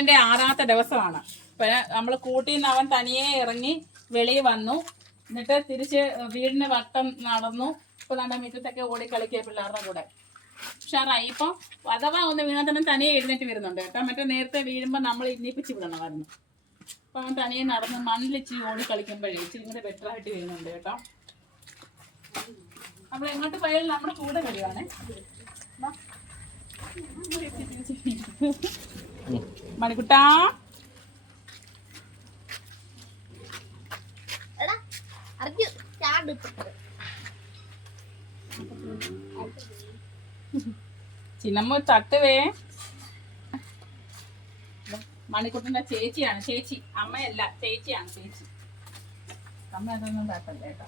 എന്റെ 6ാമത്തെ ദിവസമാണ്. പിന്നെ നമ്മൾ കൂട്ടിന്ന് അവൻ തനിയെ ഇറങ്ങി വെളിയിൽ വന്നു. എന്നിട്ട് തിരിച്ച് വീടിന് വട്ടം നടന്നു. ഇപ്പൊ നമ്മുടെ മുറ്റത്തൊക്കെ ഓടി കളിക്കുക പിള്ളേരുടെ കൂടെ. ഉഷാറായി. ഇപ്പൊ അഥവാ ഒന്ന് വീണാൽ തന്നെ തനിയെ എഴുന്നേറ്റ് വരുന്നുണ്ട് കേട്ടോ. മറ്റേ നേരത്തെ വീഴുമ്പോ നമ്മൾ ഇന്നിപ്പിച്ച് വിടണമായിരുന്നു. അപ്പൊ അവൻ തനിയെ നടന്ന് മണ്ണിലിച്ച് ഓടി കളിക്കുമ്പോഴേ ഇച്ചിരി കൂടെ ബെറ്റർ ആയിട്ട് വരുന്നുണ്ട് കേട്ടോ. നമ്മൾ എങ്ങോട്ട് പോയാലും നമ്മുടെ കൂടെ വരുവാണ്. മണിക്കുട്ടാ ചിന്നമ്മ തട്ടുവേ. മണിക്കുട്ടന്റെ ചേച്ചിയാണ്. ചേച്ചി അമ്മയല്ല, ചേച്ചിയാണ്. ചേച്ചി അമ്മ അതൊന്നും തട്ടല്ലേ കേട്ടോ.